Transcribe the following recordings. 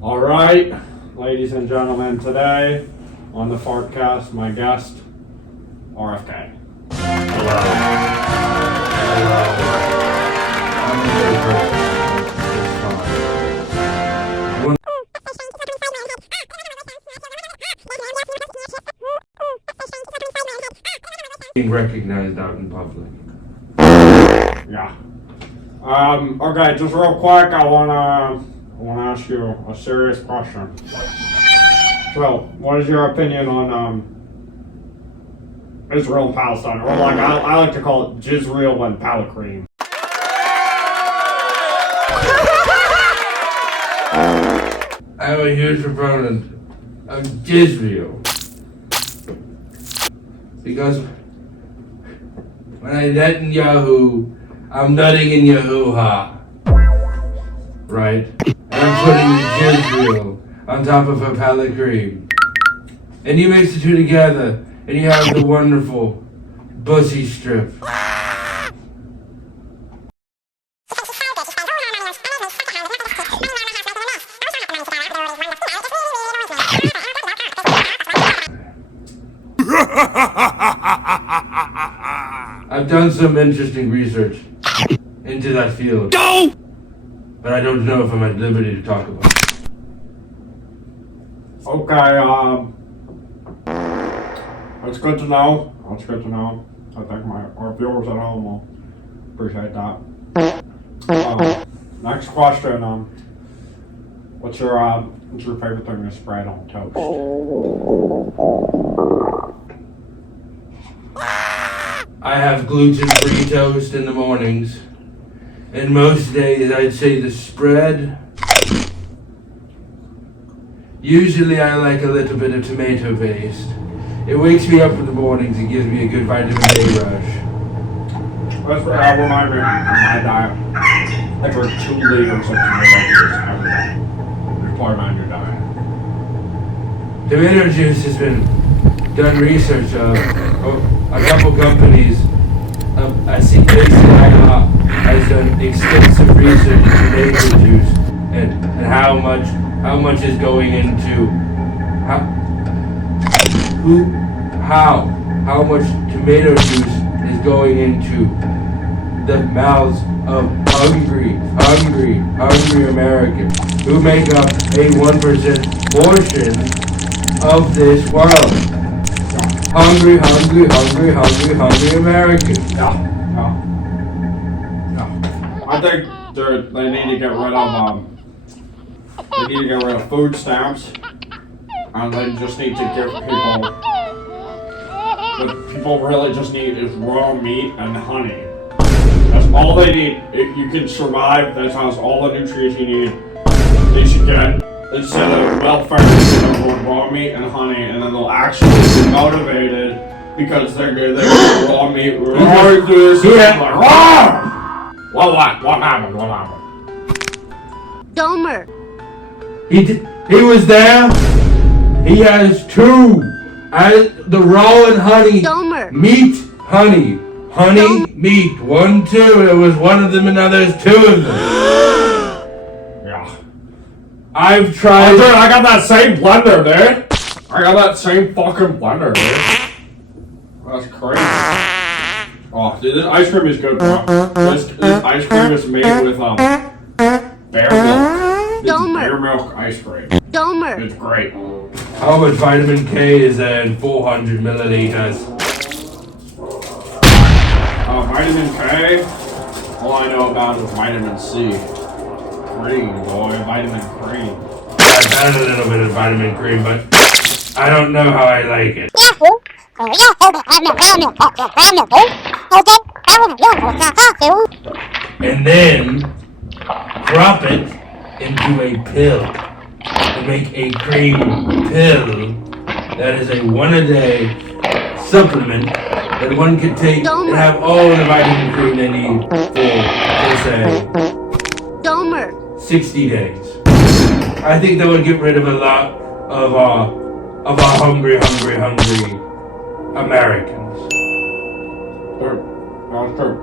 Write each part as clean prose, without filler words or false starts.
All right, ladies and gentlemen, today on the FARTCast, my guest, RFK. Hello. I'm a good person. Being recognized out in public. Yeah. Okay, just real quick, I wanna ask you a serious question. So, what is your opinion on Israel and Palestine, or like I like to call it Jizreal and Palacreme? I'm a huge proponent of Jizreal. Because when I nut in Yahoo, I'm nutting in Yahoo-ha. Right? And I'm putting Jizreal on top of a palate cream. And you mix the two together, and you have the wonderful bussy strip. I've done some interesting research into that field. No! But I don't know if I'm at liberty to talk about it. Okay, that's good to know. That's good to know. I think our viewers at home will appreciate that. Next question. What's your favorite thing to spread on toast? I have gluten-free toast in the mornings, and most days I'd say the spread. Usually I like a little bit of tomato paste. It wakes me up in the mornings and gives me a good vitamin A rush. That's what I remind me of my diet. I drink 2 liters of tomato juice every day. You're part of your diet. Tomato juice has been done research of. A couple companies, I see IHOP has done extensive research in tomato juice and how much is going into how much tomato juice is going into the mouths of hungry Americans who make up a 1% portion of this world. Hungry Americans. No. I think they need to get rid of food stamps, and they just need to give people. What people really just need is raw meat and honey. That's all they need. If you can survive, that has all the nutrients you need. They should get. Instead of welfare, they'll go raw meat and honey, and then they'll actually be motivated because they're raw meat. What happened? Domer. He was there. He has 2. The raw and honey. Domer. Meat, honey. Honey, meat. 1, 2. It was one of them, and now there's 2 of them. I've tried. Oh, dude, I got that same blender, dude. I got that same fucking blender, dude. That's crazy. Oh, dude, this ice cream is good, bro. This ice cream is made with bear milk. This is bear milk ice cream. Domer. It's great. How much vitamin K is there in 400 milliliters? Vitamin K. All I know about is vitamin C. Cream, boy, vitamin cream. I've had a little bit of vitamin cream, but I don't know how I like it. And then drop it into a pill to make a cream pill that is a 1-a-day supplement that one can take and have all the vitamin cream they need for, let's say, 60 days. I think that would get rid of a lot of our hungry Americans. That's true.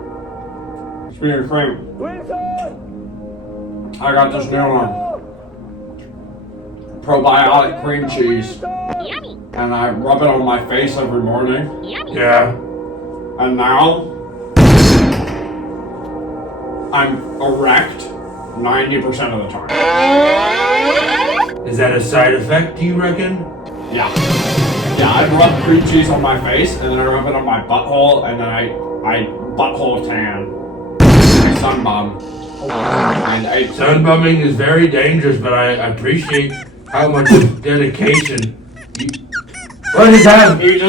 Speaking of cream, I got this new one. probiotic cream cheese. And I rub it on my face every morning. Yeah. And now, I'm erect 90% of the time. Is that a side effect, do you reckon? Yeah. Yeah, I rub cream cheese on my face, and then I rub it on my butthole, and then I butthole tan. I sunbum. Sunbumming is very dangerous, but I appreciate how much dedication. What is that? He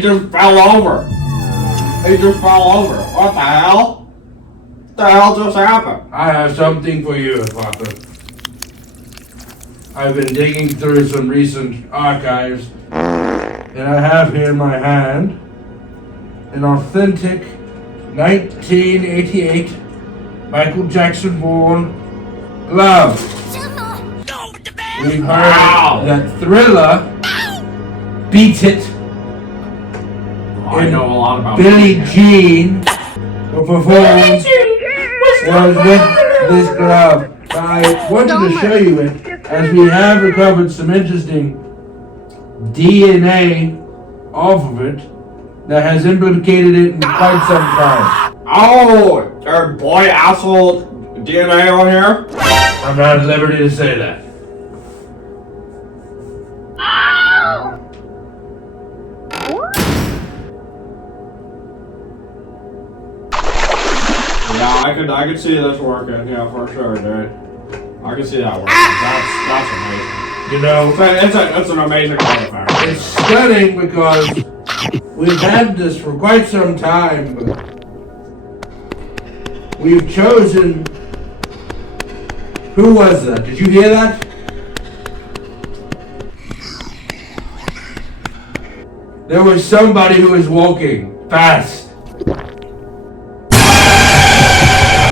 just fell over. He just fell over. What the hell? What the hell just happened? I have something for you, Papa. I've been digging through some recent archives, and I have here in my hand an authentic 1988 Michael Jackson worn glove. We've heard that Thriller Beat It I know a lot about Billie Jean will perform was with this glove. I wanted to show you it as we have recovered some interesting DNA off of it that has implicated it in quite some time. Oh, there's boy asshole DNA on here? I'm not at liberty to say that. Yeah, I could see this working. Yeah, for sure, dude. I can see that working. That's amazing. You know, It's an amazing artifact. it's stunning because we've had this for quite some time. We've chosen. Who was that? Did you hear that? There was somebody who was walking fast.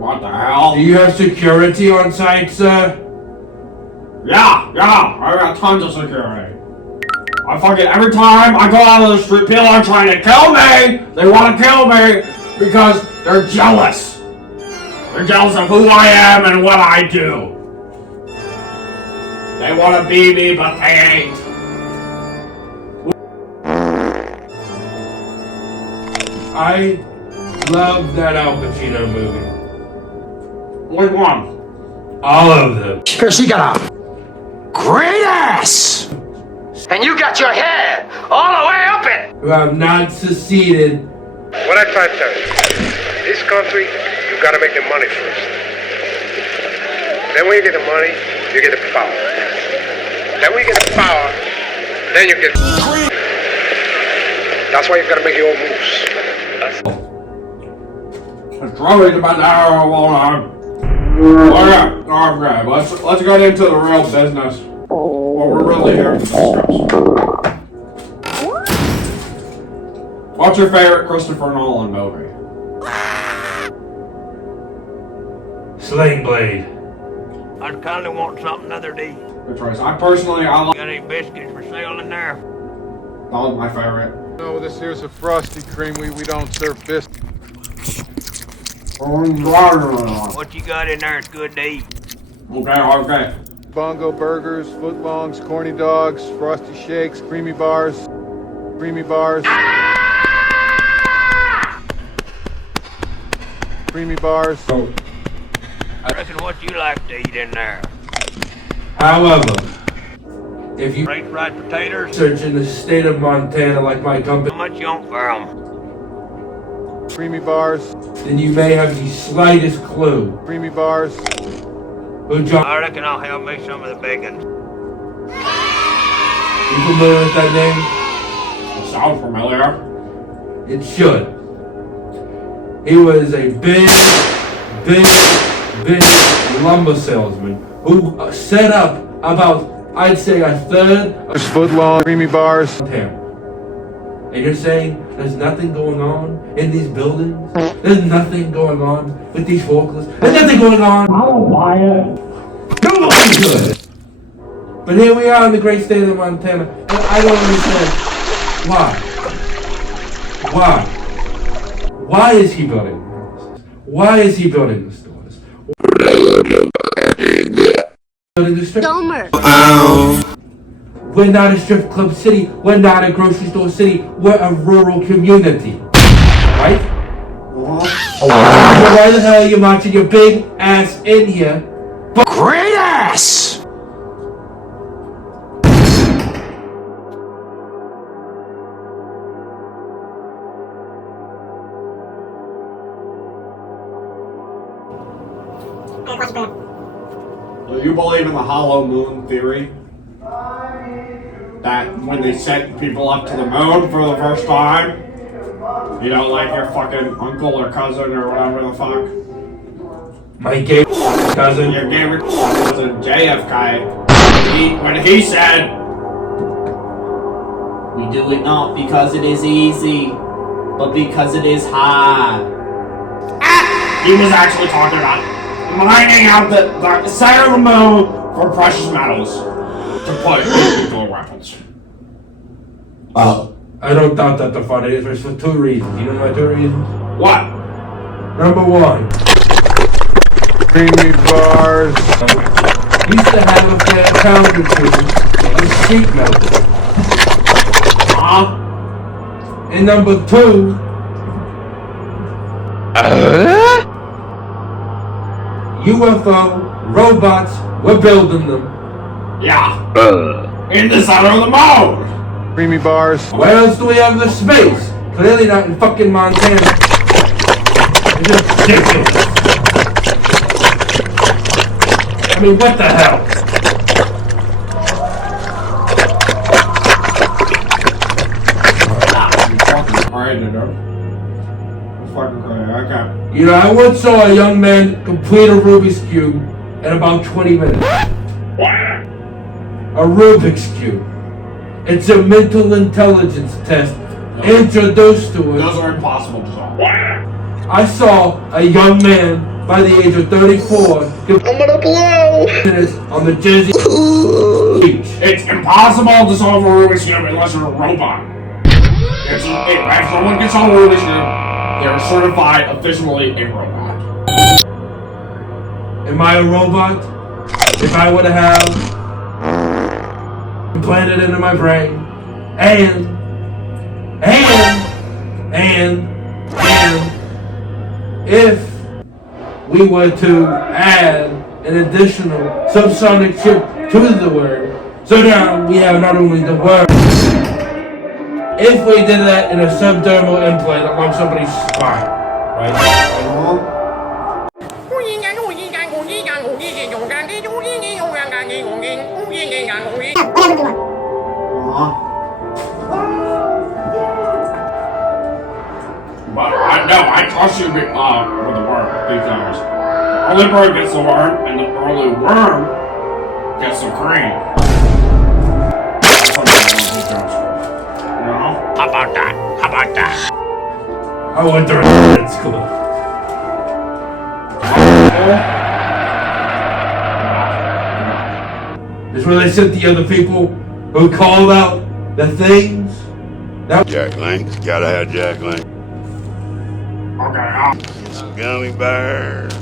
What the hell? Do you have security on site, sir? Yeah, I got tons of security. I fucking, every time I go out of the street, people are trying to kill me! They want to kill me because they're jealous. They're jealous of who I am and what I do. They want to be me, but they ain't. I love that Al Pacino movie. Which one? All of them. Because he got a great ass! And you got your head all the way up it! Who have not seceded. What I try to tell you, this country, you gotta make the money first. Then when you get the money, you get the power. Then when you get the power, then you get That's why you gotta make your own moves. It's probably about marijuana. Okay, let's get into the real business. What we're really here to discuss. What's your favorite Christopher Nolan movie? Sling Blade. I kinda want something another day. Good choice. I like. Got any biscuits for sale in there? That was my favorite. No, this here's a frosty cream. We don't serve biscuits. What you got in there is good to eat. Okay. Bongo burgers, footlongs, corny dogs, frosty shakes, creamy bars. Creamy bars. I reckon what you like to eat in there. However, if you French fried potatoes? search in the state of Montana like my How company, much you want for 'em? Creamy bars. then you may have the slightest clue Creamy bars. who John. I reckon I'll have me some of the bacon. You familiar with that name? Sounds familiar. It should. He was a big lumber salesman who set up about, I'd say, a third of There's footlong. Creamy bars. town. And you're saying there's nothing going on in these buildings? There's nothing going on with these forklifts? There's nothing going on? I don't buy it. Nobody could. But here we are in the great state of Montana, and I don't understand why. Why? Why is he building houses? Why is he building the stores? Domer. We're not a strip club city. We're not a grocery store city. We're a rural community. Right? So why the hell are you marching your big ass in here? Great ass! Do you believe in the hollow moon theory? That when they sent people up to the moon for the first time, you know, like your fucking uncle or cousin or whatever the fuck, My gay cousin. your gay cousin JFK, when he said, "We do it not because it is easy, but because it is hard," he was actually talking about mining out the center of the moon for precious metals to put in nuclear weapons. I don't doubt that the father is for 2 reasons. You know my 2 reasons? What? Number 1, Creamy bars. he used to have a fair counter to the sheet metal. And number 2, UFO, robots, we're building them. Yeah. In the center of the moon. Creamy bars. Where else do we have the space? Clearly not in fucking Montana. It's ridiculous. I mean, what the hell? You know, I once saw a young man complete a Rubik's Cube in about 20 minutes. A Rubik's Cube. It's a mental intelligence test introduced to Those us. are impossible to solve. I saw a young man by the age of 34 on the Jersey beach. It's impossible to solve a Rubik's Cube unless you're a robot. If someone can solve a Rubik's Cube, they're certified officially a robot. Am I a robot? If I were to have implanted into my brain, and if we were to add an additional subsonic chip to the word, so now we have not only the word. If we did that in a subdermal implant along somebody's spine, right? But I trust you with the worm because the early bird gets the worm and the early worm gets the cream. That's something I don't think that's true. You know? How about that? How about that? I went to red school. This is where they sent the other people who called out the things. That Jack Link, gotta have Jack Link. Okay, Some gummy bears.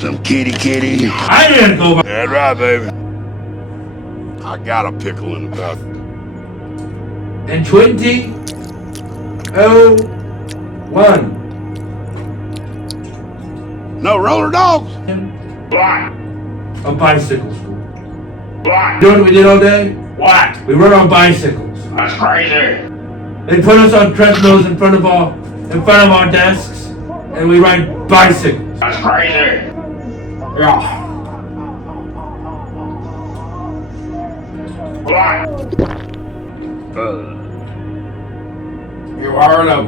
Some kitty. I didn't go back. That's right, baby. I got a pickle in the cup. In 2001. No roller dogs. A bicycle school. You know what we did all day? what? We rode on bicycles. That's crazy. They put us on treadmills in front of our desks, and we ride bicycles. That's crazy. Yeah. What? You heard of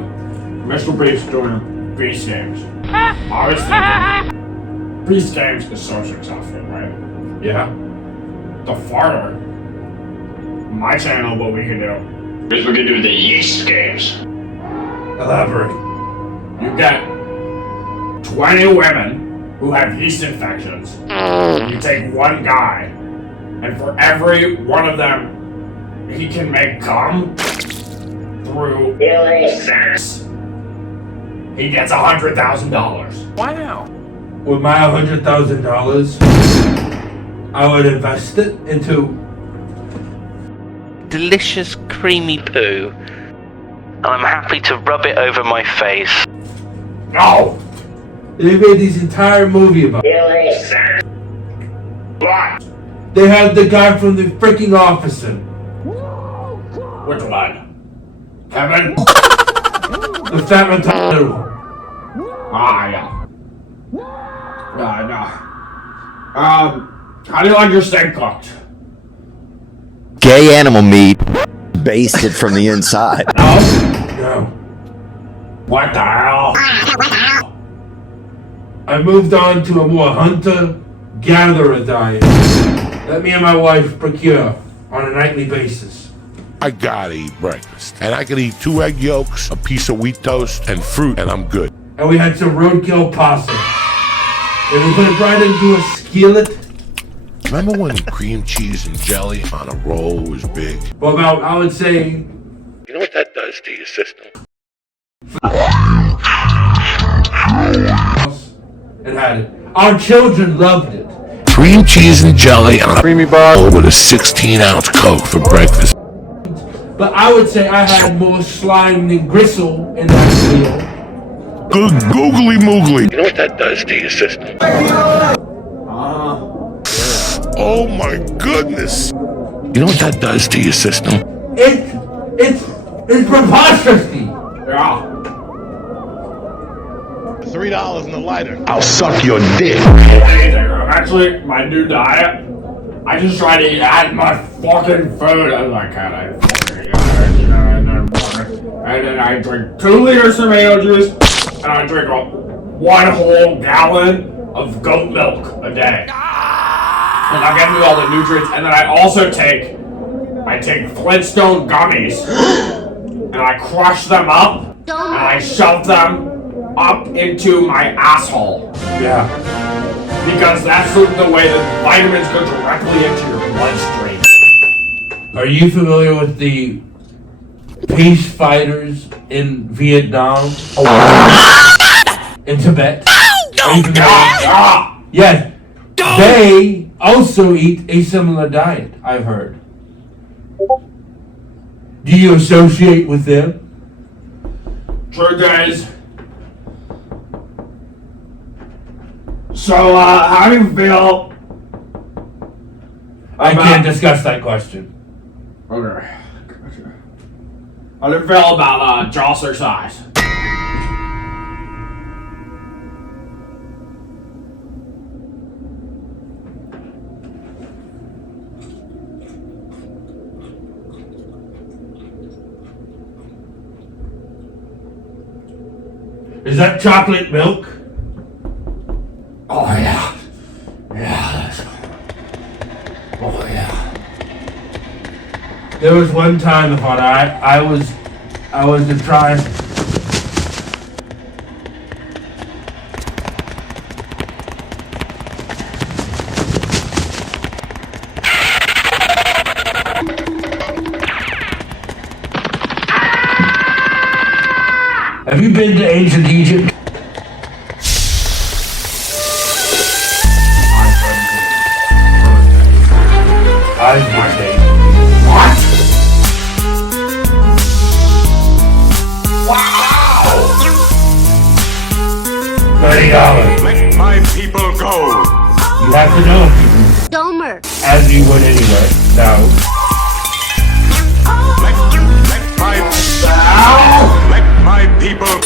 Mr. Beast doing Beast Games? I was thinking, Beast Games is so successful, right? Yeah. The farther, my channel, what we can do is we can do the yeast games. Elaborate. You get 20 women who have yeast infections. You take one guy, and for every one of them, he can make gum through oral sex. He gets $100,000. Wow. With my $100,000, I would invest it into delicious creamy poo, and I'm happy to rub it over my face. No! They made this entire movie about it. What? They had the guy from the freaking Officer. Which one? Kevin? The fat retarded one. Ah, yeah. No. How do you like your steak cooked? Gay animal meat, basted from the inside. No. What the hell? I moved on to a more hunter-gatherer diet that me and my wife procure on a nightly basis. I gotta eat breakfast. And I can eat 2 egg yolks, a piece of wheat toast, and fruit, and I'm good. And we had some roadkill possum. And we put it right into a skillet. Remember when cream cheese and jelly on a roll was big? For about, I would say, You know what that does to your system? and had it. Our children loved it. Cream cheese and jelly on a Creamy bar. with a 16-ounce Coke for breakfast. But I would say I had more slime than gristle in that meal. Good googly moogly. You know what that does to your system? Oh my goodness. You know what that does to your system? It's preposterous. Yeah. $3 in the lighter. I'll suck your dick. Actually, my new diet, I just try to eat as much fucking food as I can. And then I drink 2 liters of tomato juice, and I drink 1 whole gallon of goat milk a day. And I get me all the nutrients, and then I also take Flintstone gummies, and I crush them up, and I shove them up into my asshole. Yeah. Because that's the way that vitamins go directly into your bloodstream. Are you familiar with the peace fighters in Vietnam? In Tibet? Are you familiar? Yes. They also eat a similar diet, I've heard. Do you associate with them? True days. So, how do you feel? I can't discuss that question. Okay. How do you feel about josser size? Is that chocolate milk? Oh yeah. Yeah. Oh yeah. There was one time when I was to try. Have you been to ancient Egypt? I've been to ancient Egypt. What? $30. Let my people go. You have to know people. Domer. As you would anyway. Now. Let my people.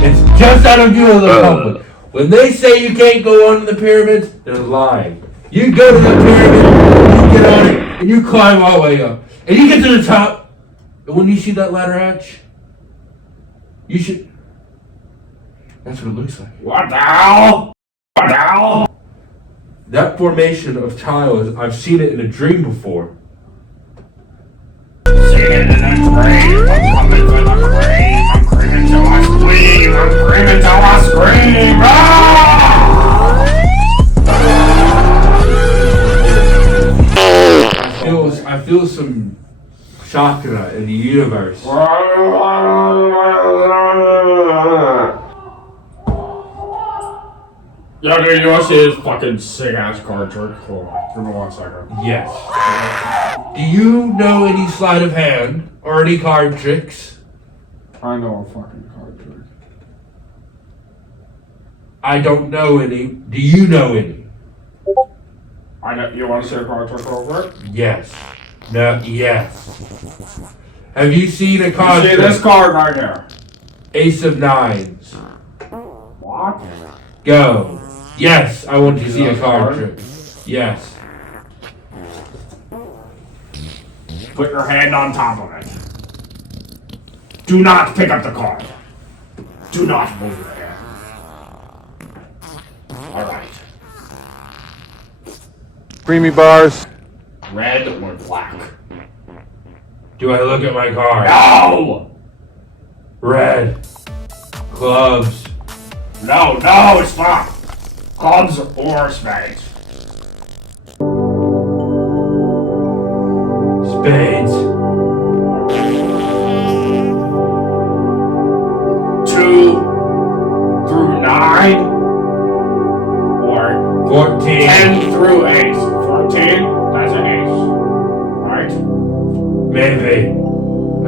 It's just out of view of the public. When they say you can't go on the pyramids, they're lying. You go to the pyramid, you get on it, and you climb all the way up. And you get to the top, and when you see that ladder hatch, you should... That's what it looks like. What the hell? What the hell? That formation of tiles, I've seen it in a dream before. See it in a dream. I'm coming to the cream. I'm creaming till I scream. I'm creaming till I scream. Ah! I feel some chakra in the universe. Yo, dude, you wanna see this fucking sick ass card trick? Hold on, give me 1 second. Yes. Do you know any sleight of hand or any card tricks? I know a fucking card trick. I don't know any. Do you know any? I know. You wanna see a card trick real quick? Yes. No. Yes. Have you seen a card See trick? this card right here. Ace of Nines. What? Go. Yes, I want to see a card trick. Yes. Put your hand on top of it. Do not pick up the card. Do not move your hand. Alright. Creamy bars. Red or black? Do I look at my card? No! Red. Clubs. No, it's not. Clubs or spades. Spades. 2 through 9 or 14. 10 through ace. 14, that's an ace. Right? Maybe.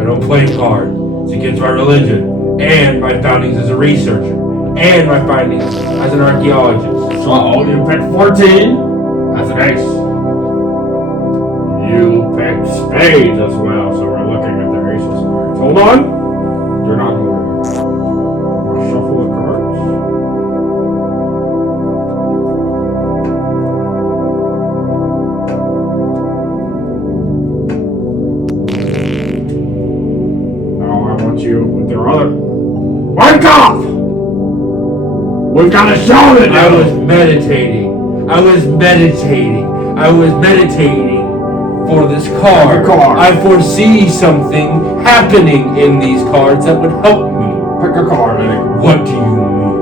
I don't play cards. It's against my religion. And my foundings as a researcher. And my findings as an archaeologist. So you picked 14, that's an ace. You picked spades as well, so we're looking at the ace of spades. Hold on. You're not moving. We'll shuffle the cards. Now I want you with your other. Wake up! We've got a show to do! I was meditating for this card. I foresee something happening in these cards that would help me. Pick a card, Eddie. What do you mean?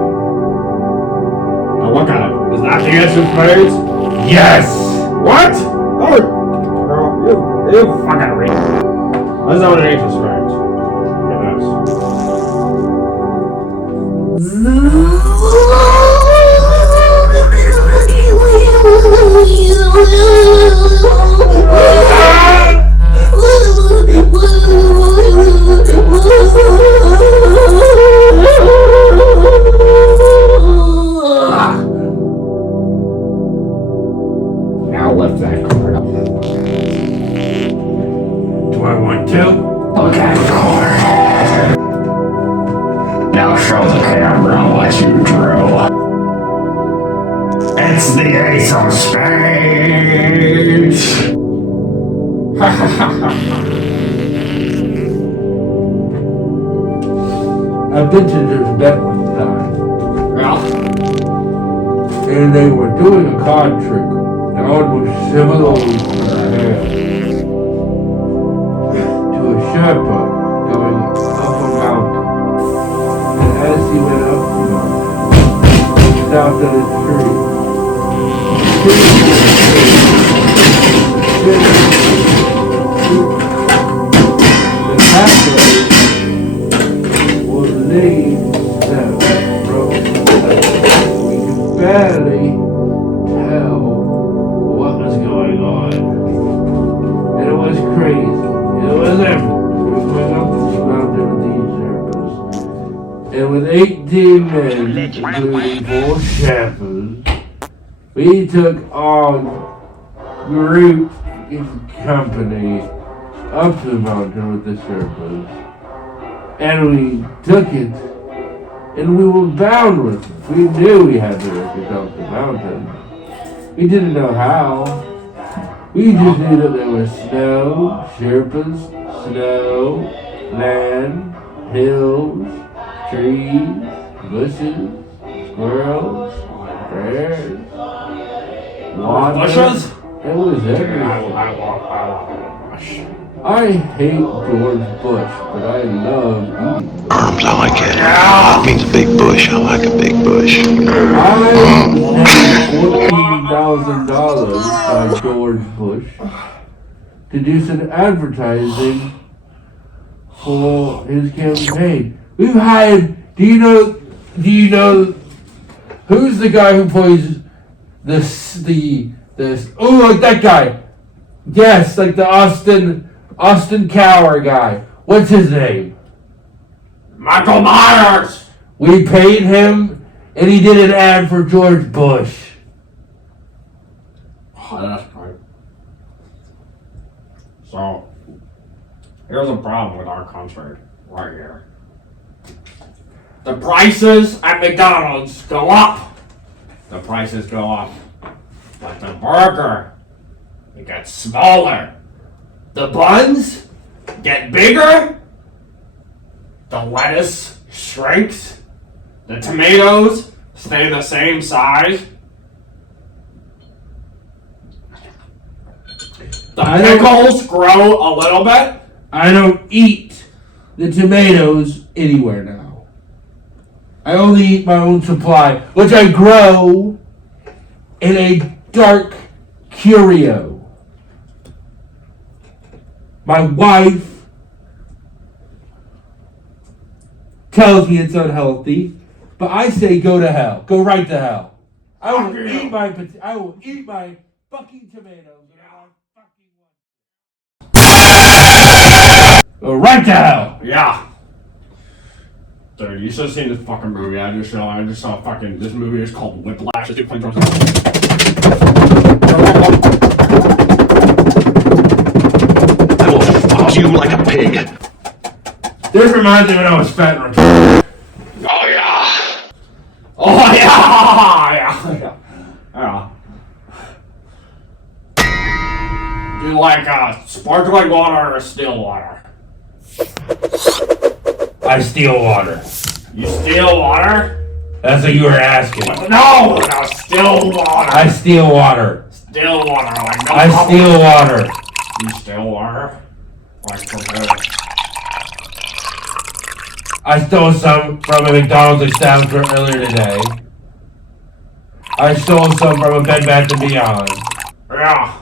Now look at it. Is that the ace of spades? Yes! What? Oh, you fucking read. That's not an ace of spades. Look at Now lift that card up. Do I want to? Look at the card. Now show the camera what you drew. It's the ace of spades. I've been to Tibet one time, Well, and they were doing a card trick that was similar to a Sherpa going up a mountain. And as he went up the mountain, he stopped at a tree. The pathway was laid down from we could barely tell what was going on. And it was crazy. It was everything. We went up this mountain with these Sherpas. And with 18 men, including 4 Sherpas, we took our group company up the mountain with the Sherpas. And we took it, and we were bound with it. We knew we had to make it up the mountain. We didn't know how. We just knew that there was snow, Sherpas, snow, land, hills, trees, bushes, squirrels, bears, water. bushes? It was everything. I hate George Bush, but I love eating. Arms, I like it. That means a big bush. I like a big bush. I paid $14,000 by George Bush to do some advertising for his campaign. We've hired. Do you know Who's the guy who plays like that guy? Yes, like the Austin Cower guy. What's his name? Michael Myers! We paid him, and he did an ad for George Bush. Oh, that's right. So, here's a problem with our country, right here. The prices at McDonald's go up. The prices go up. But the burger, it gets smaller. The buns get bigger. The lettuce shrinks. The tomatoes stay the same size. The pickles grow a little bit. I don't eat the tomatoes anywhere now. I only eat my own supply, which I grow in a dark curio. My wife tells me it's unhealthy, but I say go to hell. Go right to hell. I will eat my fucking tomatoes. Go right to hell. Yeah. Dude, you should have seen this fucking movie. I just saw fucking, this movie is called Whiplash. This dude playing drums. I will fuck you like a pig. This reminds me when I was fat and retarded. Oh yeah. Oh yeah. Yeah. Do you like sparkling water or still water? I steal water. You steal water? That's what you were asking. No, still water. I steal water. Still water, like no I steal water. You steal water? Like from who? I stole some from a McDonald's establishment earlier today. I stole some from a Bed Bath & Beyond. Yeah.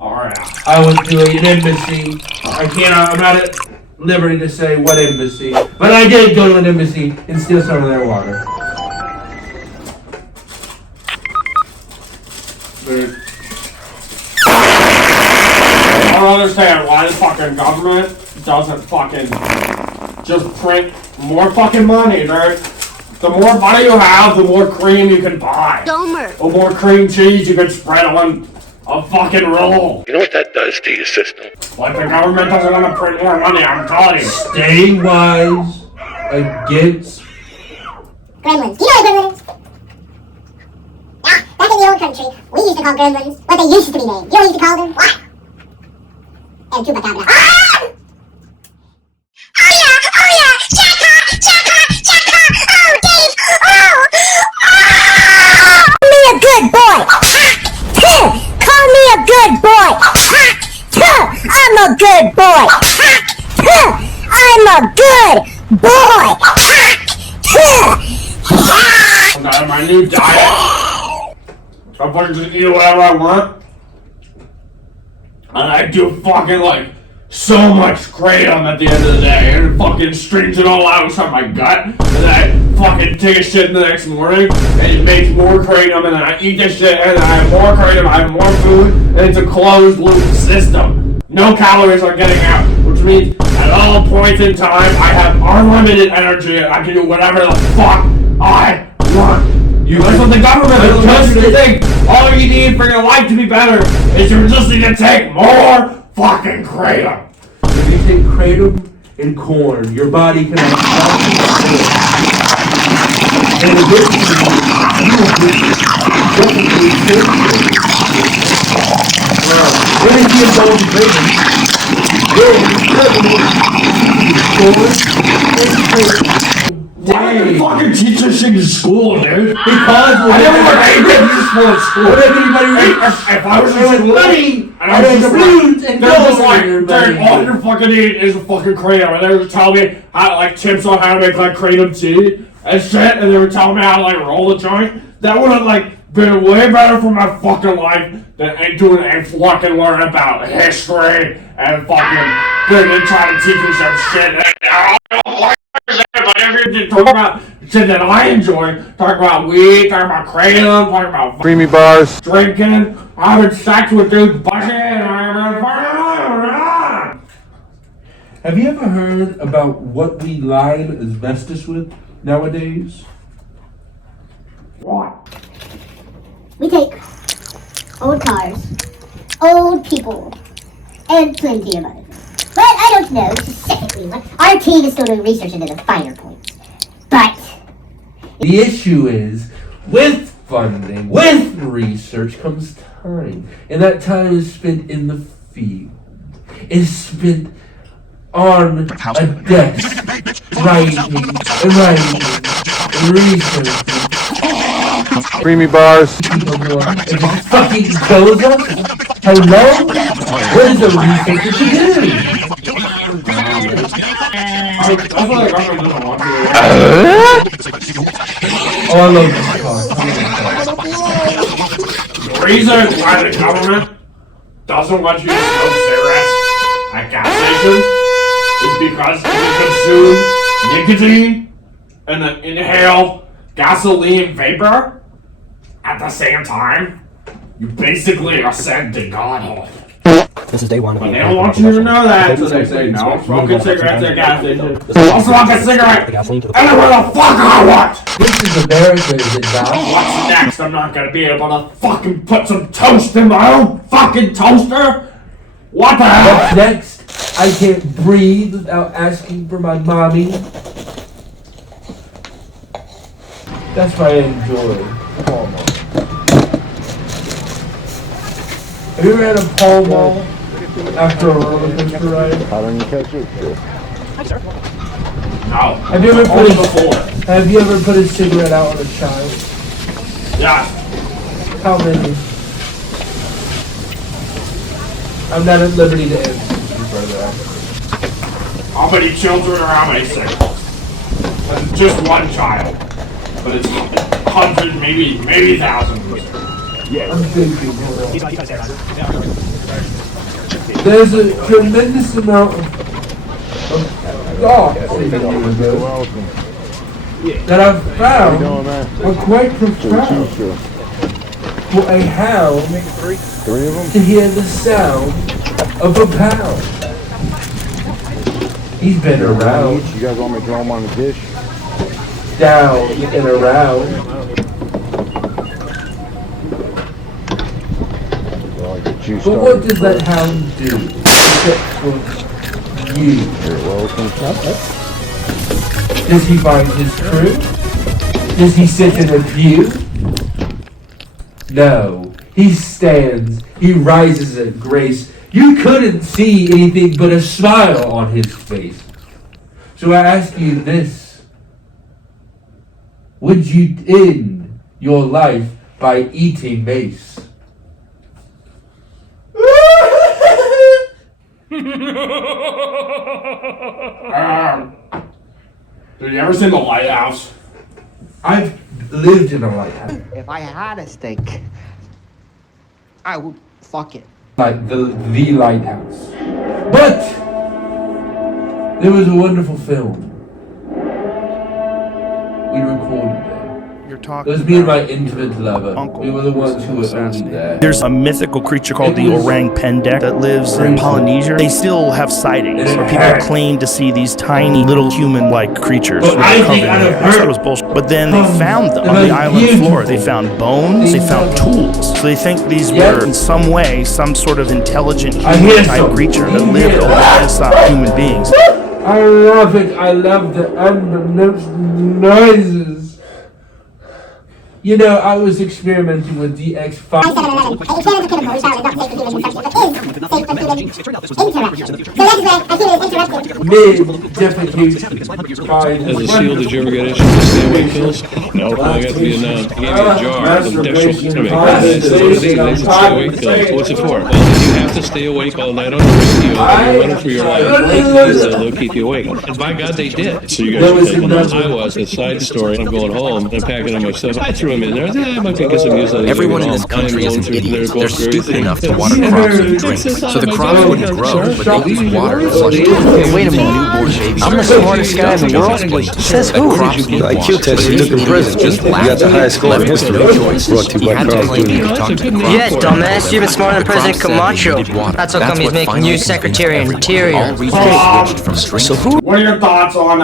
Alright. I went to an embassy. I'm not at liberty to say what embassy, but I did go to an embassy and steal some of their water. I don't understand why the fucking government doesn't fucking just print more fucking money, dude. The more money you have, the more cream you can buy. The more cream cheese you can spread on a fucking roll. You know what that does to your system? Like the government doesn't want to print more money, I'm telling you. Staying wise against gremlins. Do you know what a gremlin is? Yeah, back in the old country, we used to call gremlins what they used to be named. You know what we used to call them? What? El Chupacabra. Ah! Oh yeah! Jackpot! Oh, Dave! Oh! Call me a good boy! Call me a good boy! I'm a good boy! I'm a good boy! Got my new diet. I fucking just eat whatever I want. And I do fucking like so much kratom at the end of the day, and it fucking strings it all out inside my gut, and then I fucking take a shit the next morning, and it makes more kratom, and then I eat this shit, and then I have more kratom, I have more food, and it's a closed loop system. No calories are getting out, which means at all points in time, I have unlimited energy, and I can do whatever the fuck I want. That's what the government is just to think. All you need for your life to be better is you just need to take more fucking kratom. If you take kratom and corn, your body can in addition to you will energy and golden kratom Why did you fucking teach this shit in school, dude? Because I never learned anything in school. If I was in school, money, and I was just balloons and gold like, dude, all you fucking need is a fucking kratom. And they were telling me how, like, tips on how to make, like, kratom tea and shit. And they were telling me how to, like, roll a joint. That would have, like, been way better for my fucking life than doing a fucking learn about history and fucking trying to teach me some shit. about everything. Talk about shit that I enjoy. Talk about weed. Talk about kratom. Talk about creamy bars, drinking. Having sex with dudes. Bushing. Have you ever heard about what we line asbestos with nowadays? What? We take old cars, old people, and plenty of other things. But I don't know specifically what. Our team is still doing research into the finer points. But the issue is, with funding, with research comes time. And that time is spent in the field. Is spent on a desk, writing, and researching. creamy bars. It just fucking kills us? Hello? What is a researcher to do? Oh, I love this car. The reason why the government doesn't want you to smoke cigarettes at gas stations is because if you consume nicotine and then inhale gasoline vapor at the same time, you basically are sent to God. This is day one. But they don't want you to know that, so they say no smoking cigarettes at gas stations. I'll smoke a cigarette anywhere the fuck I want. This is America, is it not? What's next? I'm not gonna be able to fucking put some toast in my own fucking toaster. What the hell? What's next? I can't breathe without asking for my mommy. That's why I enjoy Pall Mall. Have you ever had a Pall Mall after a roller coaster ride? How long you catch it? No. Have you ever put a cigarette out on a child? Yes. How many? I'm not at liberty to answer you further. How many children or how many cigarettes? It's just one child. But it's hundreds, maybe thousands. I'm thinking. There's a tremendous amount of thoughts that I've found are quite profound. For a hound to hear the sound of a pound. He's been around. You guys want me to throw them on the dish? Down and around. But what does that hound do? Except for you. Does he find his crew? Does he sit in a pew? No. He stands. He rises at grace. You couldn't see anything but a smile on his face. So I ask you this. Would you end your life by eating mace? Have you ever seen The Lighthouse? I've lived in a lighthouse. If I had a steak, I would fuck it. Like the lighthouse. But there was a wonderful film we recorded there. It was me and my intimate lover. We were the ones who were only there. There's a mythical creature called the orang pendek that lives in Polynesia. They still have sightings where people claim to see these tiny little human-like creatures. But I think I thought it was bullshit. But then they found them on the island of Florida. They found bones. They found tools. So they think these were in some way some sort of intelligent human-type creature that lived alongside human beings. I love it. I love the unbeknownst noises. You know, I was experimenting with DX5. Mid-defecation. As a SEAL, did you ever get issued with stay-away pills? No, I got to Vietnam. He gave me a jar of dextromethorphan. What are these? They said stay-awake pills. What's it for? Well, you have to stay awake all night on the radio. You're running for your life. They'll keep you awake. And by God, they did. So you guys are thinking, I was, a side story. I'm going home. I'm packing up my stuff. I threw them in there. I might get some use out of it. Everyone in this country is an idiot. They're stupid enough to water crops with drink, so the crops wouldn't grow, but they use water to flush it. Wait a minute. Newborn babies I'm the smartest guy in the world. Says who? IQ test you took in prison. You got the highest score in history. Brought to you by Carl Jr. Yeah, dumbass. You're even smarter than President Camacho. That's how come he's making you Secretary of Interior. So who? What are your thoughts on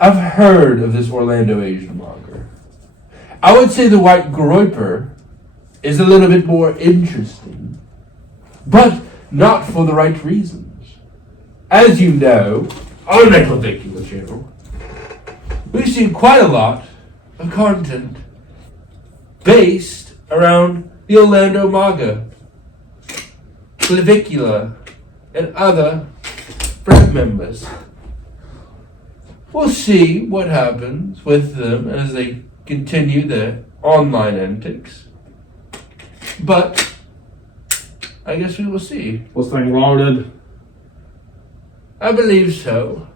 I've heard of this Orlando Asian blogger. I would say the white groiper is a little bit more interesting, but not for the right reasons. As you know, on the Mental Thinking channel, we see quite a lot of content based around the Orlando MAGA, Clavicula, and other Fred members. We'll see what happens with them as they continue their online antics. But I guess we will see. Was thing loaded? I believe so.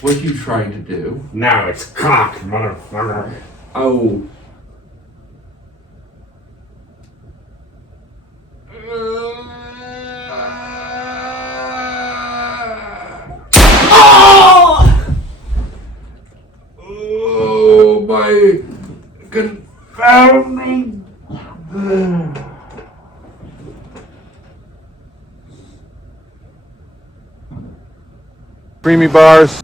What are you trying to do? Now it's cocked, motherfucker. Oh. Oh my confounding. Creamy bars.